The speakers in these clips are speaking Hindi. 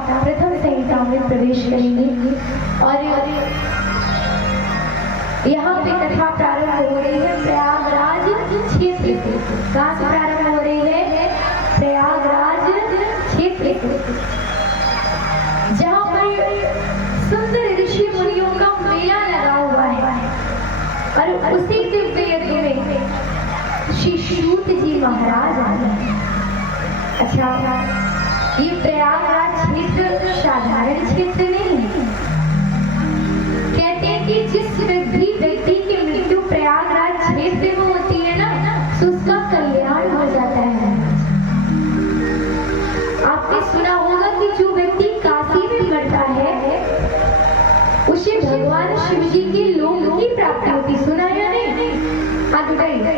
प्रथम संहिता में प्रवेश करेंगे और यहाँ पे कथा प्रारंभ हो रही है प्रयागराज क्षेत्र से। कहाँ से प्रारंभ हो रही है? प्रयागराज क्षेत्र से, जहाँ पर सुंदर ऋषि मुनियों का मेला लगा हुआ है। और उसी दिव्य यज्ञ में श्री सूत जी महाराज आ गए। अच्छा, ये प्रयागराज क्षेत्र साधारण क्षेत्र नहीं है। कहते हैं कि जिस व्यक्ति की मृत्यु प्रयागराज क्षेत्र में होती है ना, तो उसका कल्याण हो जाता है। आपने सुना होगा कि जो व्यक्ति काशी में मरता है उसे भगवान शिव जी के लोक की प्राप्ति होती। सुना या नहीं? हाथ उठाइए।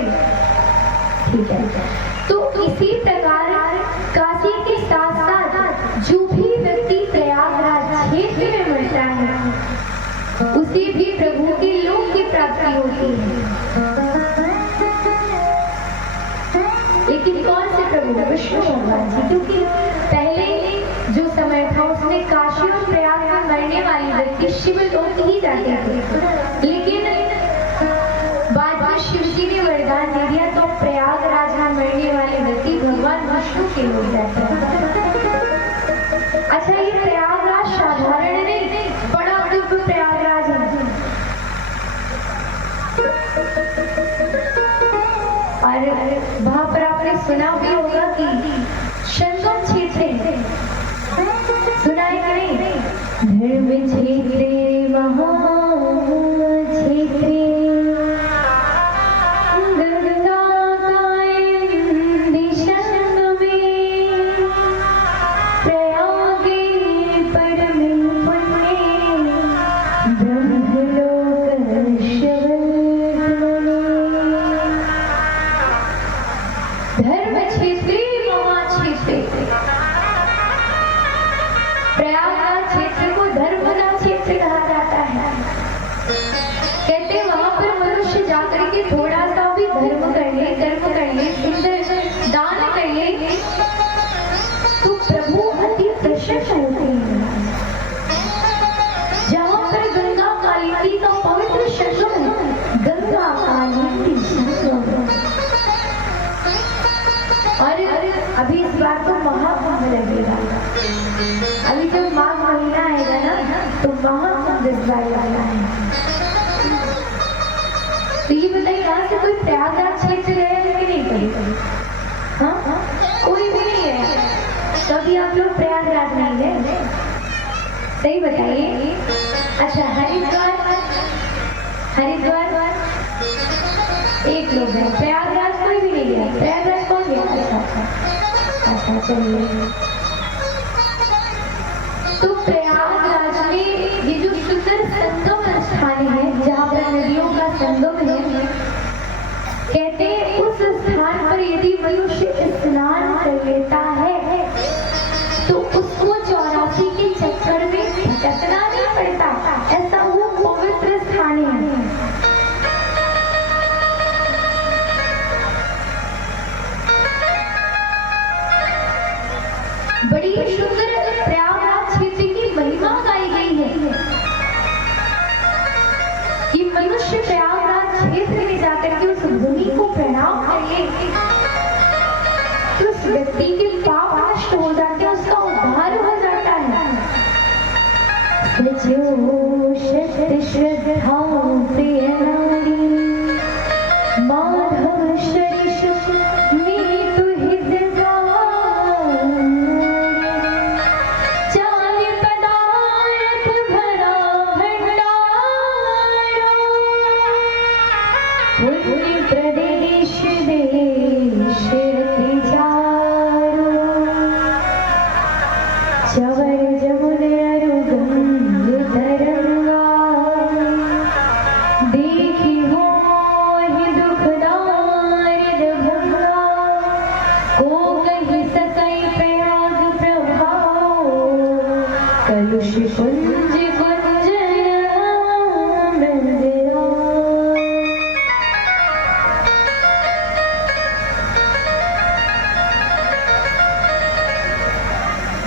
ठीक है। तो इसी प्रकार काशी के साथ साथ जो भी व्यक्ति प्रयागराज क्षेत्र में मरता है उसे भी प्रभु के लोक की प्राप्ति होती है। लेकिन कौन से प्रभु? विष्णु भगवान जी। क्योंकि पहले जो समय था उसमें काशी और प्रयाग में मरने वाले व्यक्ति शिव लोक ही जाते थे। लेकिन बाद में शिव जी ने वरदान दे दिया तो प्रयागराज में मरने वाले व्यक्ति भगवान विष्णु के लोग जाते हैं। अच्छा, ये प्रयागराज साधारण नहीं, बड़ा दिव्य प्रयागराज है। और वहां पर आपने सुना भी होगा कि संगम क्षेत्र है। सुना है कि नहीं? धर्म क्षेत्र प्रयागराज क्षेत्र को धर्मदा क्षेत्र कहा जाता है। कहते हैं वहां पर मनुष्य जाकर के थोड़ा सा भी धर्म कर ले, सुंदर दान कर ले तो प्रभु अति प्रसन्न होते हैं। जहां पर गंगा कालिंदी का पवित्र संगम है, गंगा कालिंदी संगम। और अभी इस बार तो महाकुंभ लगेगा। अभी जब माघ महीना आएगा ना तो महाकुंभ इस बार लगना है। तो ये बताइए, यहाँ से कोई प्रयागराज क्षेत्र है कि नहीं? कोई? हाँ, कोई भी नहीं है। तो अभी आप लोग प्रयागराज नहीं गए? सही बताइए। अच्छा, हरिद्वार एक लोग है। प्रयागराज कोई भी नहीं गया? प्रयागराज कौन गया? अच्छा, चलिए। तो प्रयागराज में ये जो सुंदर संगम स्थान है, जहाँ पर नदियों का संगम है, कहते हैं उस स्थान पर यदि मनुष्य स्नान कर लेता है तो उसको 84 के चक्कर में भटकना नहीं पड़ता। ऐसा वो पवित्र स्थान है। बड़ी सुंदर प्रयागराज क्षेत्र की महिमा गाई गई है कि मनुष्य प्रयागराज क्षेत्र में जाकर के उस भूमि को प्रणाम कर ले तो उस व्यक्ति के पाप नष्ट हो जाते हैं, उसका उद्धार हो जाता है। सजो शत श्रद्धाओं प्रिय नारी माधव शरीश में तू प्रदेश देश चवर जमुन अरुगंग तरंगा देखी हो दुखदारिद भंगा को कही सकई प्रयाग प्रभाव कलुष कुंज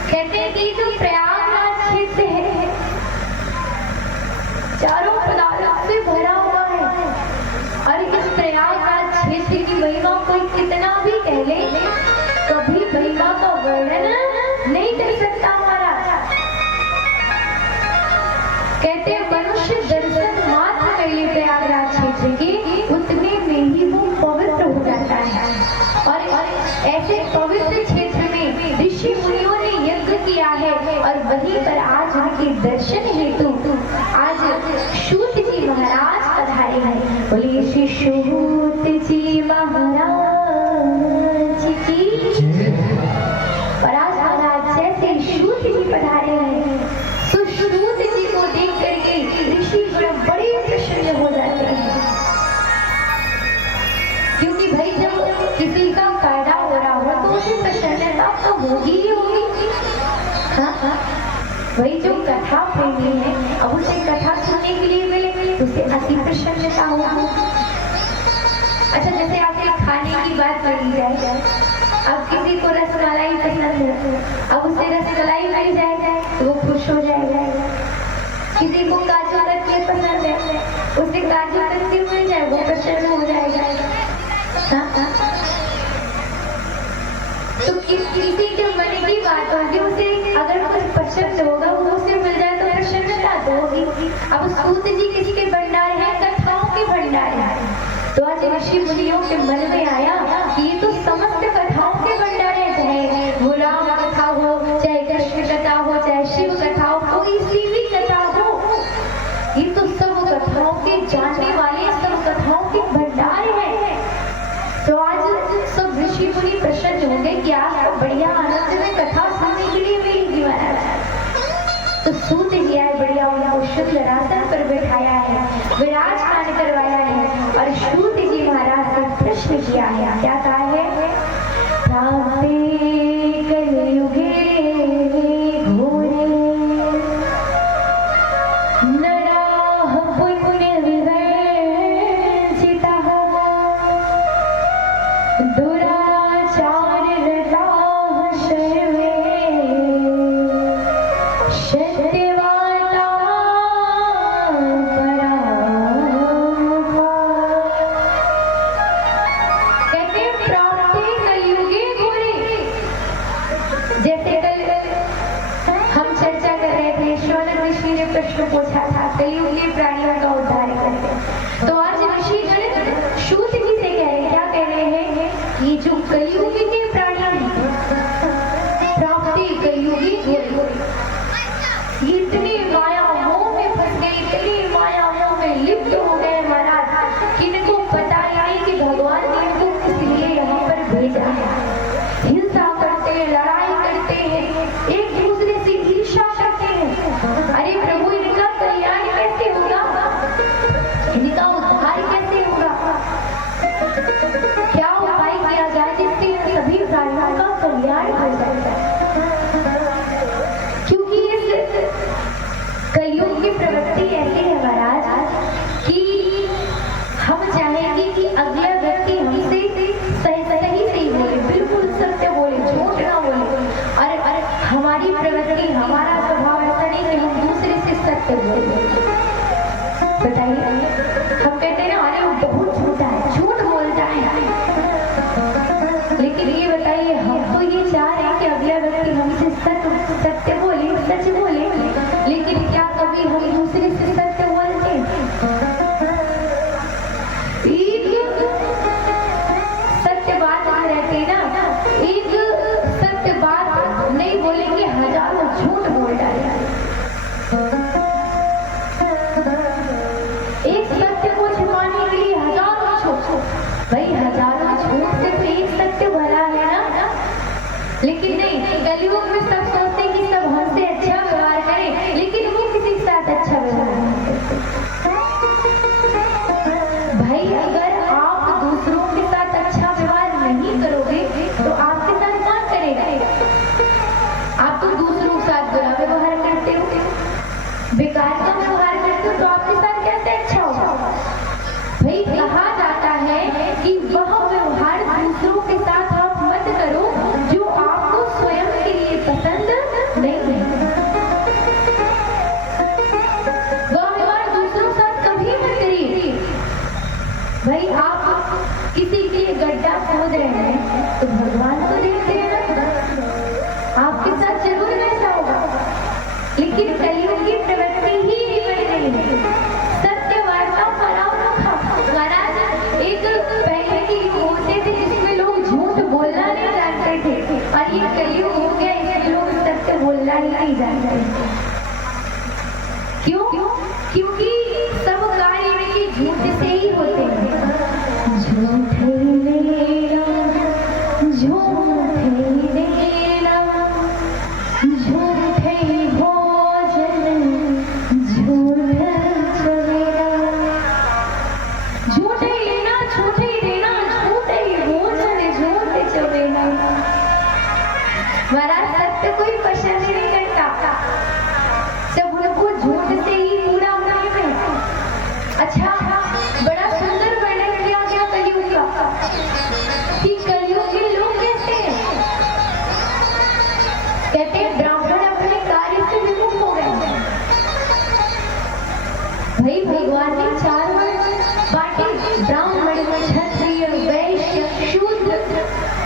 कहते हैं कि जो प्रयागराज क्षेत्र है चारों पदार्थों से भरा हुआ है और इस प्रयागराज क्षेत्र की महिमा कोई कितना भी कह ले कभी महिमा का वर्णन नहीं कर सकता। महाराज कहते हैं मनुष्य दर्शन मात्र कर ले प्रयागराज क्षेत्र के उतने में ही वो पवित्र हो जाता है। और ऐसे पवित्र क्षेत्र में ऋषि मुनियों ने यज्ञ किया है और वहीं पर आज उनके दर्शन हेतु आज सूत जी महाराज पधारे हैं। बोलिए श्री सूत जी महाराज की। और आज महाराज जैसे सूत जी पधारे हैं तो सूत जी को देख करके ऋषि बड़े प्रसन्न हो जाते हैं, क्योंकि भाई जब किसी का फायदा हो रहा हो तो उसे प्रसन्नता तो होगी ही होगी। हाँ, वही जो कथा प्रेमी है अब उसे कथा सुनने के लिए मिले तो उसे अति प्रसन्नता होगी। अच्छा, जैसे आपके खाने की बात करी जाए, अब किसी को रसमलाई पसंद है, अब उसे रसमलाई मिल जाए तो वो खुश हो जाएगा। किसी को काजू कतली पसंद है, उसे काजू कतली मिल जाए वो प्रसन्न हो जाएगा। तो किसी के मन की बात होगी, उसे अगर कुछ पसंद होगा वो उसे मिल जाए तो प्रसन्नता तो होगी। अब सूत जी किसके भंडार है? कथाओं के भंडार है। तो आज ऋषि मुनियों के मन में आया कि ये तो समस्त कथाओं के भंडार है, चाहे वो राम कथा हो, चाहे कृष्ण कथा हो, चाहे शिव कथा हो, कोई सी भी कथा हो, ये तो सब कथाओं के जानने वाले सब कथाओं के भंडार है। तो आज सब ऋषि मुनि प्रसन्न होंगे कि आज बढ़िया आनंद में कथा सुनने के लिए मिलेगी महाराज। तो सूत जी आए, बढ़िया उनको शुद्ध आसन पर बैठाया है, विराजमान करवाया है और सूत जी महाराज से प्रश्न किया है। क्या कहा है? कलयुगे घोरे नराः पुण्य विवर्जिताः दुराचार रताः सर्वे सत्यवाता परामुखा। कहते प्राप्ते कलयुगे घोरे। जैसे कल हम चर्चा कर रहे थे, शौनक ऋषि ने प्रश्न पूछा था कलयुगी प्राणियों का उद्धार करके, तो आज ऋषि गण सूत जी से कह रहे, क्या कह रहे हैं? ये जो कलयुगी के प्राणी प्राप्ति कलयुगी घोरे, ये इतने माया मोह में फंस गए, इतने माया मोह में लिप्त हो गए महाराज कि इनको पता ही नहीं कि भगवान ने इनको किस लिए यहाँ पर भेजा है। हिंसा करते हैं, लड़ाई करते हैं, एक दूसरे से ईर्ष्या करते हैं। अरे प्रभु, इनका कल्याण कैसे होगा? इनका उद्धार कैसे होगा? क्या उपाय किया जाए जिससे सभी प्राणियों का कल्याण हो जाए? क्योंकि इस कलयुग की प्रवृत्ति ऐसी है महाराज कि हम चाहेंगे कि अगला व्यक्ति हमसे सही बोले, बिल्कुल सत्य बोले, झूठ ना बोले। और हमारी प्रवृत्ति, हमारा स्वभाव ऐसा नहीं कि हम दूसरे से सत्य बोले। बताइए, हम कहते हैं ना, अरे वो बहुत झूठा है, झूठ बोलता है। लेकिन ये बताइए, हम तो ये चाह रहे हैं कि अगला व्यक्ति हमसे सत्य बोले, सच बोले, लेकिन क्या कभी हम दूसरे से सत्य बोलते हैं? एक सत्य बात में रहते ना, एक सत्य बात नहीं बोलेंगे, हजारों झूठ बोल डाले। एक सत्य को छुपाने के लिए हजारों झूठ, भाई हजारों झूठ से तो एक सत्य भरा है ना। लेकिन नहीं, कलयुग में सब सोचते हैं कि सब हमसे अच्छा व्यवहार करें, लेकिन वो किसी के साथ अच्छा व्यवहार नहीं करते। भाई अगर आप दूसरों के साथ अच्छा व्यवहार नहीं करोगे तो आपके साथ कौन करेगा? आप तो दूसरों के साथ बुरा व्यवहार करते हो, बेकार का व्यवहार करते हो, तो आपके साथ कैसे अच्छा होगा? भाई कहा जाता है कि वह व्यवहार दूसरों के साथ आप मत करो जो आपको स्वयं के लिए पसंद नहीं कलयुग हो गया, इसलिए लोग सत्य बोलना नहीं जानते। क्यों? क्योंकि सब कार्य इनके झूठ से ही होते हैं। झूठ लेना, झूठ देना, झूठ भोजन, झूठ सवेरा। झूठ लेना, झूठ देना, झूठ भोजन, झूठ सवेरा। महाराज सत्य कोई पसंद नहीं करता, सब उनको झूठ से ही पूरा प्रेम है। अच्छा, बड़ा सुंदर वर्णन किया गया कलयुग का कि कलयुग के लोग कैसे हैं। कहते हैं ब्राह्मण अपने कार्य से विमुख हो गए। भाई भगवान ने 4 वर्ण बांटे, ब्राह्मण, क्षत्रिय, वैश्य, शूद्र,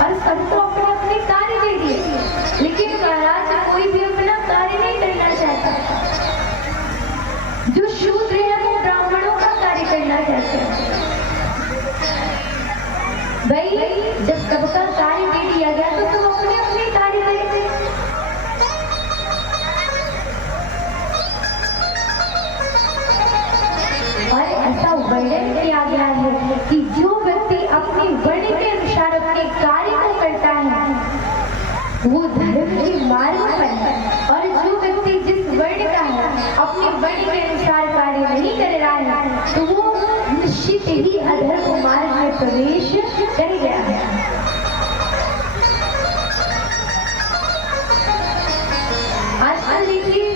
और सबको अपने अपने कार्य दे दिए। लेकिन महाराज कोई भी अपना कार्य नहीं करना चाहता। जो शूद्र है वो ब्राह्मणों का कार्य करना चाहते हैं। भाई जब सबका कार्य दे दिया गया तो सब अपने अपने कार्य करेंगे। और ऐसा वर्णन किया गया है कि जो व्यक्ति अपने वर्ण के अनुसार अपने कार्य को करता है वो धर्म के मार्ग पर है, और जो व्यक्ति जिस वर्ण का है अपने वर्ण के अनुसार कार्य नहीं कर रहा है तो वो निश्चित ही अधर्म मार्ग में प्रवेश कर गया है। आजकल देखिए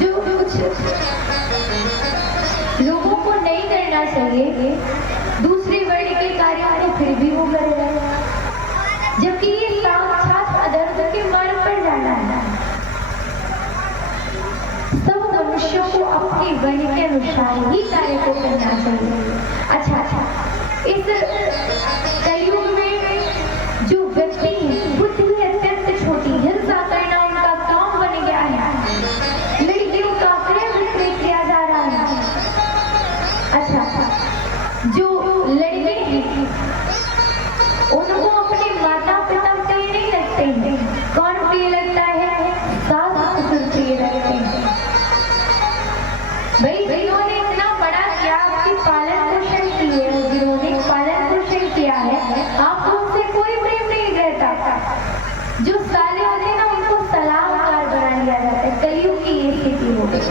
जो कुछ लोगों को नहीं करना चाहिए, दूसरे वर्ण के कार्यों को फिर भी वो कर रहे हैं, जबकि ये साक्षात अधर्म के मार्ग पर जाना है। सब मनुष्यों को अपने वर्ण के अनुसार ही कार्य को करना चाहिए। अच्छा, इस कलयुग में जो व्यक्ति बुद्धि भी अत्यंत छोटी, हिंसा करना उनका काम बन गया है, लड़कियों का क्रय विक्रय किया जा रहा है। अच्छा, जो लड़के हैं उनको अपने माता पिता प्रिय नहीं लगते हैं। कौन प्रिय लगता है? सास ससुर प्रिय लगते हैं। भाई जिन्होंने इतना बड़ा किया, आपकी पालन पोषण की है, जिन्होंने पालन पोषण किया है, आपको उनसे कोई प्रेम नहीं रहता। जो साले होते हैं ना उनको सलाहकार बना लिया जाता है। कलयुग की ये स्थिति हो गई।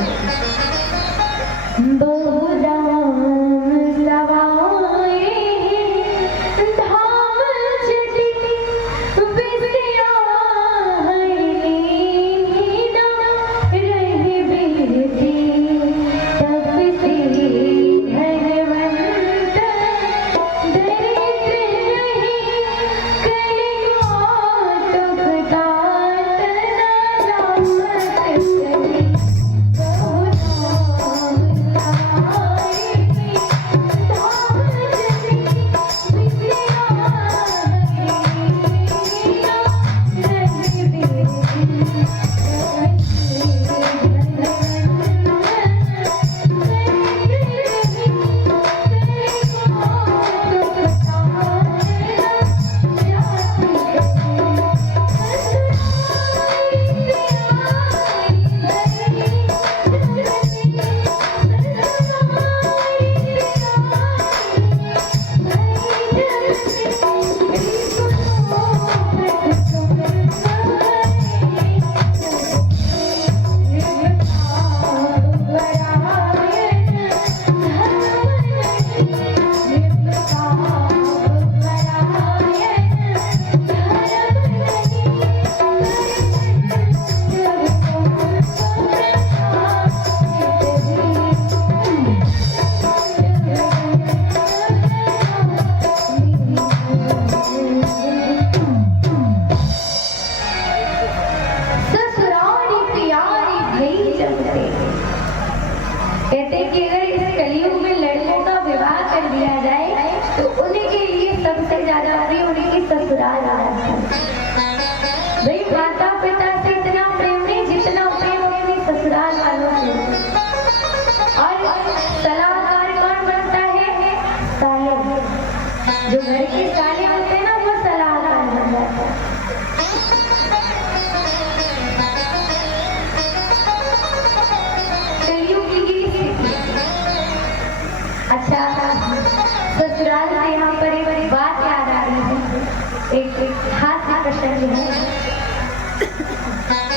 प्रसंग है।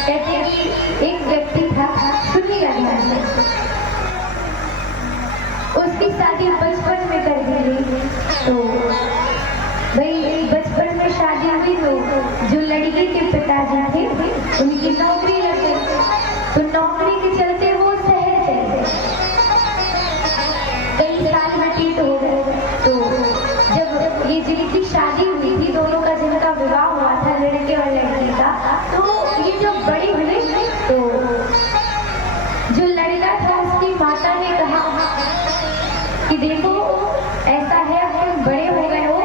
कहते हैं कि एक व्यक्ति था, सुनिएगा ध्यान से, उसकी शादी बचपन में कर दी गई। तो भाई बचपन में शादी हुई तो जो लड़की के पिताजी थे उनकी नौकरी लग गई। तो नौकरी के चलते वो शहर चले गए, कई साल व्यतीत हो गए। तो जब ये जिनकी शादी हुई थी, दोनों का जिनका विवाह हुआ था, लड़के और लड़की का, तो ये जब बड़ी हुई तो जो लड़का था उसकी माता ने कहा कि देखो ऐसा है, अब तुम बड़े हो गए हो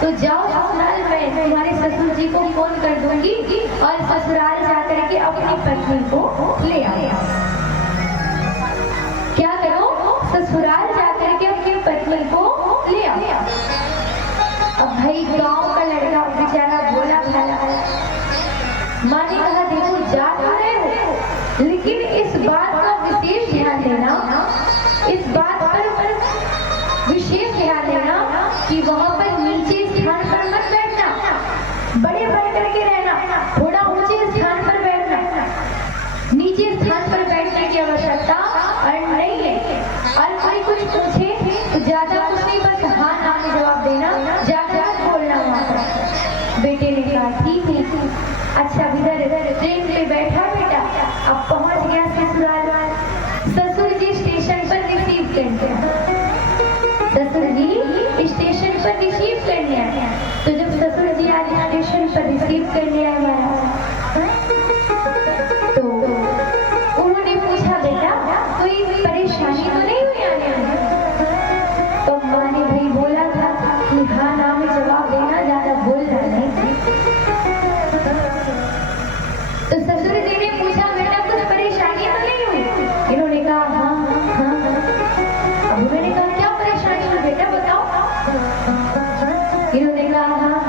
तो जाओ ससुराल में, तुम्हारे ससुर जी को फोन कर दूंगी और ससुराल जाकर के अपनी पत्नी को ले आओ। क्या करो? ससुराल जाकर के अपनी पत्नी को ले आओ। अब भाई गांव का लड़का बेचारा बोला भाला, माँ ने कहा देखो जा तो रहे हो, लेकिन इस बात का विशेष ध्यान देना, इस बात पर विशेष ध्यान देना कि वहां पर नीचे स्थान पर मत बैठना, बड़े बढ़ करके रहना, थोड़ा ऊंचे स्थान पर बैठना, नीचे स्थान पर बैठने की आवश्यकता नहीं है। और कोई कुछ पूछे तो ज्यादा कुछ नहीं, बस हाँ ना में जवाब देना, ज्यादा बोलना वहां पर। बेटे ने कहा ठीक है। अच्छा इधर ट्रेन पे बैठा बेटा, अब पहुंच गया ससुराल। ससुर जी स्टेशन पर रिसीव करते हैं, ससुर जी स्टेशन पर रिसीव करने आए। तो जब ससुर जी आज स्टेशन पर रिसीव करने आए तो उन्होंने पूछा बेटा कोई परेशानी तो नहीं हुई आने में? तो माँ ने भाई बोला था कि हाँ ना में जवाब देना, ज्यादा बोलना नहीं। तो ससुर जी ने पूछा बेटा कुछ परेशानी तो नहीं हुई? इन्होंने कहा हाँ हाँ। अब उन्होंने कहा क्या परेशानी हुई बेटा बताओ? इन्होंने कहा हाँ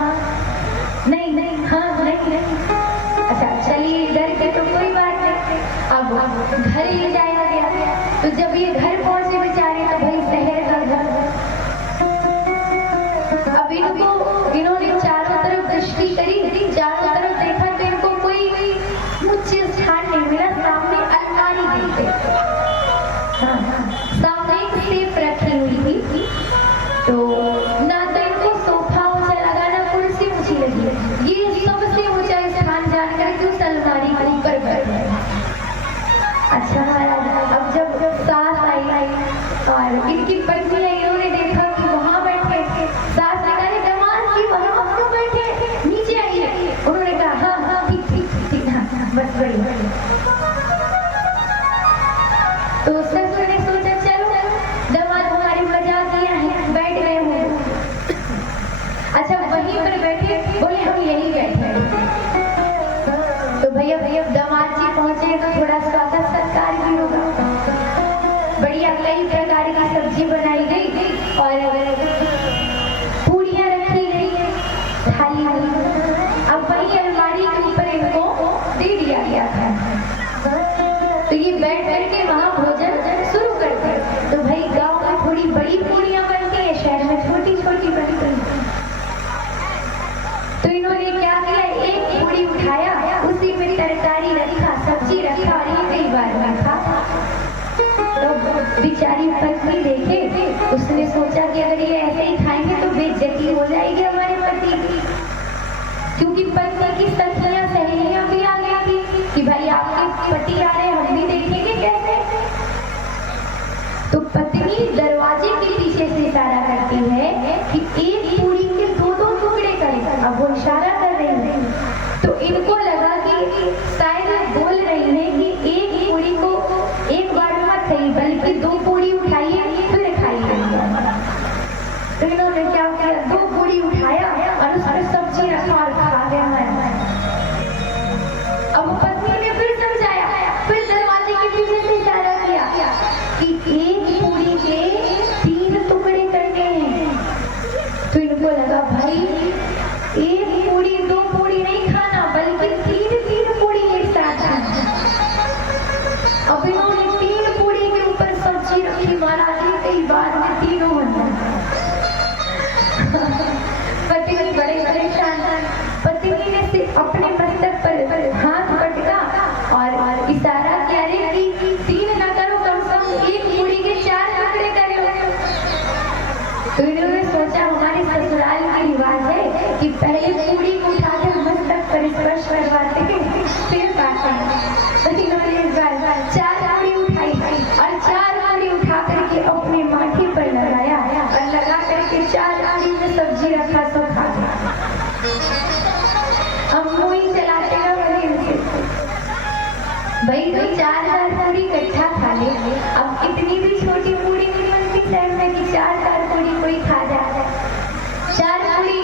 नहीं नहीं हाँ नहीं। अच्छा चलिए डर के तो कोई बात नहीं, अब घर ले जाया गया। तो जब ये घर पहुंचे बेचारे, तो भाई शहर का घर, अब इन्होंने चारों तरफ दृष्टि करी, चारों तरफ देखा तो इनको कोई उच्च स्थान नहीं मिला। सामने अलमारी देखते, सामने एक सेफ रखी हुई थी, तो ना तो इनको सोफा ऊंचा लगा, ना कुर्सी ऊंची लगी। ये सबसे ऊंचा स्थान जानकर के उस अलमारी के ऊपर बैठ गए। अच्छा अब जब सास आई और इनकी पत्नी आई, इन्होंने देखा कि वहां बैठे, सास ने कहा दमाद की वहां क्यों बैठे, नीचे आइए। उन्होंने कहा हाँ हाँ ठीक ठीक ठीक हाँ बस बढ़िया। तो ससुर ने सोचा चलो दमाद हमारी मजाक किया है, बैठ गए हो। अच्छा वहीं पर बैठे, बोले हम यहीं बैठे। तो भैया दामाद जी पहुंचे तो थोड़ा स्वागत सत्कार भी होगा। बढ़िया कई प्रकार की सब्जी बनाई गई और पूड़ियां रखी गई थाली में। अब वही अलमारी के ऊपर इनको दे दिया गया था, तो ये बैठ करके वहां भोजन शुरू करते। तो भाई गांव में थोड़ी बड़ी पूड़ियां बनती है, शहर में छोटी छोटी बनती है। तो इन्होंने क्या किया, एक पूड़ी उठाया, उसी में तरकारी रखा, सब्जी रखा और ये कई बार रखा। तो बेचारी पत्नी देखे, उसने सोचा कि अगर ये ऐसे ही खाएंगे तो बेइज्जती हो जाएगी हमारे पति की, क्योंकि पत्नी की सखियां सहेलियां भी आ गई थी कि भाई आपके पति आ रहे, हम भी देखेंगे कैसे। तो पत्नी दरवाजे के पीछे से इशारा करती है कि एक पूरी के दो दो टुकड़े करें। अब वो इशारा कर रही है, तो इनको लगा कि शायद बोल रही है कि एक पूरी को एक बार मत खाइए, बल्कि दो पूरी उठाइए फिर खाइए। तो इन्होंने क्या किया, दो पूरी उठाया और उस पर सब्जी रखा और खा गया। अब पत्नी ने फिर समझाया, फिर दरवाजे के पीछे से इशारा किया कि एक पूरी के 3 टुकड़े करने हैं। तो इनको लगा भाई एक पूरी भाई तो 4 पूरी इकट्ठा खा ले। अब इतनी भी छोटी पूरी नहीं बनती शहर में कि 4 पूरी कोई खा जाए। 4 पूरी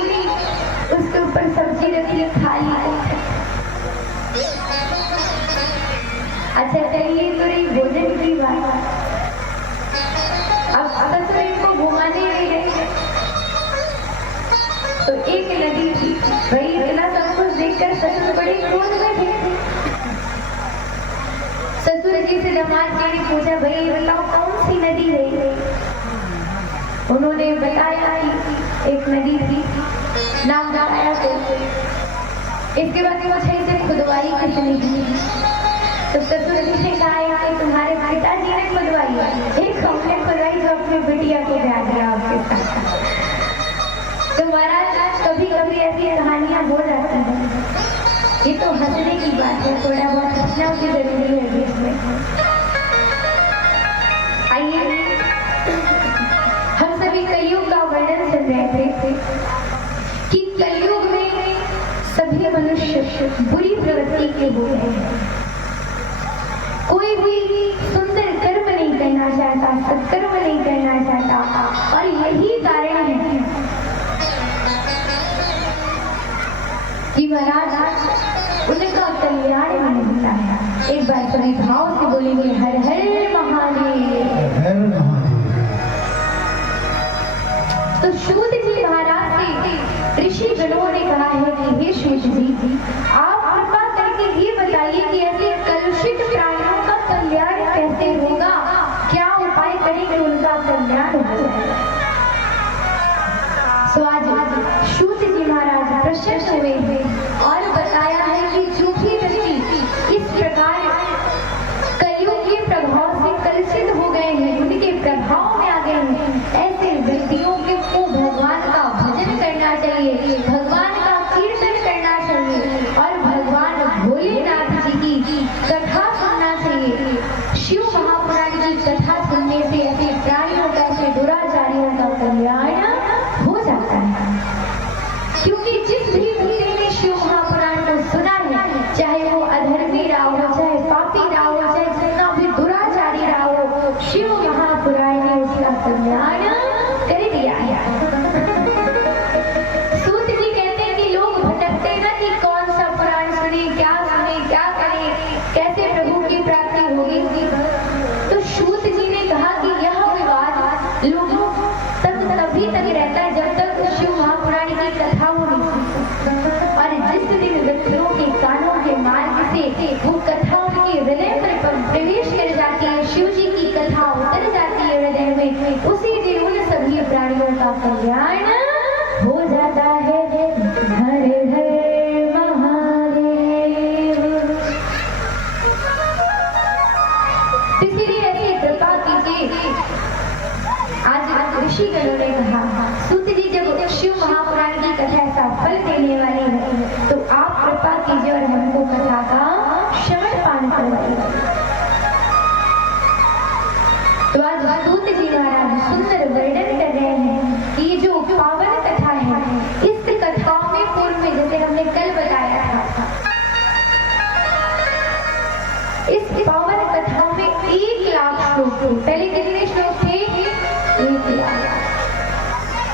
उसके ऊपर सब्जी रखी खा ली। अच्छा चलिए तो रही भोजन की बात। अब ससुर इनको घुमाने गए तो एक नदी थी। भाई इतना सब कुछ देखकर ससुर बड़े क्रोध में थे। ससुर जी से दामाद जी ने पूछा, भाई बताओ कौन सी नदी है? उन्होंने बताया कि एक नदी थी, नाम बताया। तो इसके बाद पूछा इसे खुदवाई किसने की? तो ससुर जी ने कहा कि तुम्हारे पिताजी ने खुदवाई। एक हमने खुदवाई जो अपने बिटिया को ब्याह दिया आपके साथ। तो महाराज कभी कभी ऐसी कहानियां हो जाती हैं। ये तो हंसने की बात है, थोड़ा बहुत हंसना भी जरूरी है बीच में। आइए हम सभी कलयुग का वर्णन सुन रहे थे कि कलयुग में सभी मनुष्य बुरी प्रवृत्ति के हो रहे हैं। कोई भी सुंदर कर्म नहीं करना चाहता, सत्कर्म नहीं करना चाहता। और यही कारण है कि महाराज उनका कल्याण नहीं होता है। एक बार सभी भाव से बोलेंगे हर हर महादेव। तो सूत जी महाराज से ऋषि गणों ने कहा है कि हे सूत जी, आप कृपा करके ये बताइए कि ऐसे कलुषित प्राणियों का कल्याण कैसे होगा? क्या उपाय करें कि उनका कल्याण हो जाए? सो आज सूत जी महाराज प्रसन्न हुए हैं और बताया है कि जो भी व्यक्ति इस प्रकार कलयुग के प्रभाव से कलुषित हो गए हैं, उनके प्रभाव में आ गए हैं, ऐसे व्यक्तियों को भगवान का भजन करना चाहिए, भगवान का कीर्तन करना चाहिए और भगवान भोलेनाथ जी की कथा सुनना चाहिए। शिव महापुराण की कथा सुनने से ऐसे प्राणियों का, ऐसे दुराचारियों का कल्याण हो जाता है। क्योंकि जिस भी व्यक्ति ने शिव महापुराण को सुना है, चाहे वो अधर्मी रहा हो, चाहे पापी रहा हो, चाहे जितना भी दुराचारी रहा हो, शिव महापुराण ने उसका कल्याण कर दिया है। सूत जी कहते हैं कि लोग भटकते ना कि कौन सा पुराण सुने, क्या करें, कैसे प्रभु की प्राप्ति होगी। तो सूत जी ने कहा कि यह विवाद लोगों तभी तक रहता है जब तक शिव महापुराण की कथा हो नहीं। और जिस दिन व्यक्तियों के कानों के मार्ग से वो कथा उनके हृदय पर प्रवेश कर जाती है, शिव जी की कथा उतर जाती है हृदय में, उसी दिन उन सभी प्राणियों का कल्याण हो जाता है। हर हर महादेव। इसलिए ऐसी कृपा कीजिए। आज ऋषि गणों ने कहा, सूत जी जब शिव महापुराण की कथा ऐसा फल देने वाली है तो आप कृपा कीजिए और हमको कथा का श्रवण पान करवाइए। तो आज सूत जी महाराज सुंदर वर्णन कर रहे हैं कि ये जो पावन कथा है, इस कथाओं में पूर्व में जैसे हमने कल बताया था, इस पावन कथा में 1,00,000 श्लोक थे। पहले कितने श्लोक थे? 1,00,000।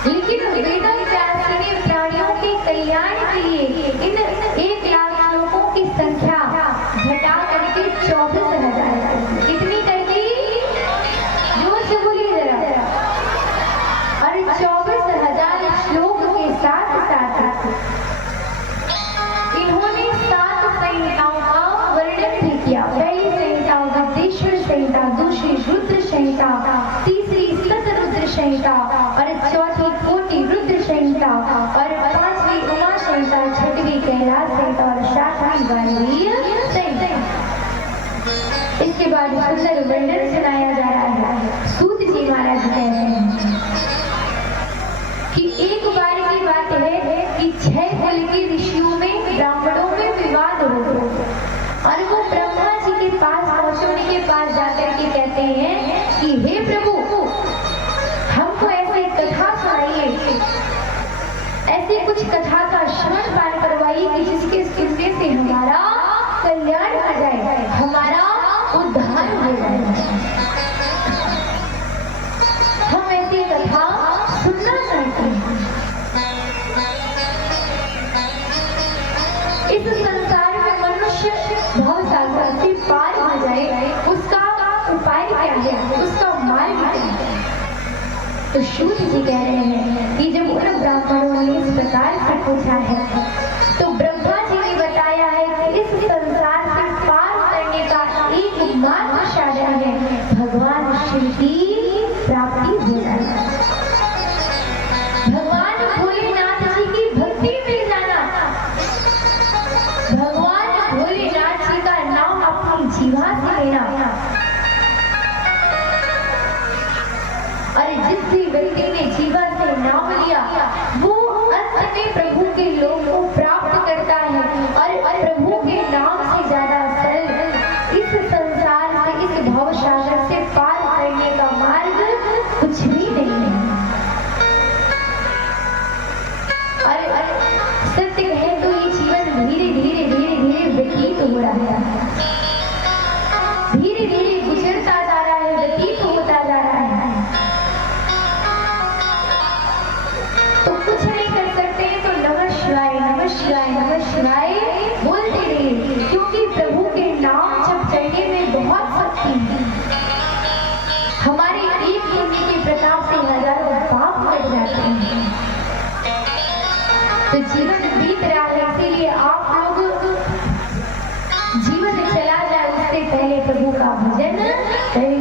लेकिन वेदव्यास जी ने प्राणियों के कल्याण के लिए इन 1,00,000 श्लोकों की संख्या घटा करके 24,000 कितनी कर दी? जोर से बोलिए जरा। और 24,000 श्लोक के साथ साथ इन्होंने 7 संहिताओं का वर्णन भी किया। पहली संहिता विद्येश्वर संहिता, दूसरी रुद्र संहिता, तीसरी सतरुद्र संहिता और चौथी कोटि रुद्र संहिता और 5वीं उमा संहिता, 6वीं कैलाश संहिता और 7वीं वायवीय संहिता। इसके बाद सुंदर वर्णन सुनाया जा रहा है। सूत जी महाराज कहते हैं कि एक बार की बात है कि 6 कुल के ऋषियों में, ब्राह्मणों में विवाद हो गया और वो ब्रह्मा जी के पास पहुंचे। उनके पास जाकर के कहते हैं कि हे प्रभु, हमको ऐसे कथा सुनाइए, ऐसे कुछ कथा का श्रवण पान करवाइए कि जिसके सुनने से हमारा कल्याण हो जाए, हमारा तो सूत जी कह रहे हैं कि जब उन ब्राह्मणों ने इस प्रकार से पूछा है तो ब्रह्मा जी ने बताया है कि इस संसार से पार करने का एकमात्र साधन है भगवान शिव की प्राप्ति हो जाना, भगवान भोलेनाथ जी की भक्ति मिल जाना, भगवान भोलेनाथ जी का नाम अपनी जीवा से लेना। और जिस भी व्यक्ति ने जीवा से नाम लिया वो अंत में प्रभु के लोक को प्राप्त करता है। और प्रभु के नाम से ज्यादा सरल इस संसार से, इस भव सागर से पार करने का मार्ग कुछ भी नहीं है। और सत्य कहे तो ये जीवन धीरे धीरे धीरे धीरे व्यतीत हो रहा है, धीरे धीरे गुजरता जा रहा है, व्यतीत होता जा रहा है। तो कुछ नहीं कर सकते तो नमः शिवाय नमः शिवाय नमः शिवाय बोलते रहिए, क्योंकि प्रभु के नाम जप करने में बहुत शक्ति है। हमारे एक पुण्य के प्रताप से हजारों पाप कट जाते हैं। तो जीवन बीत रहा है, इसीलिए आप लोग जीवन चला जाए उससे पहले प्रभु का भजन करें।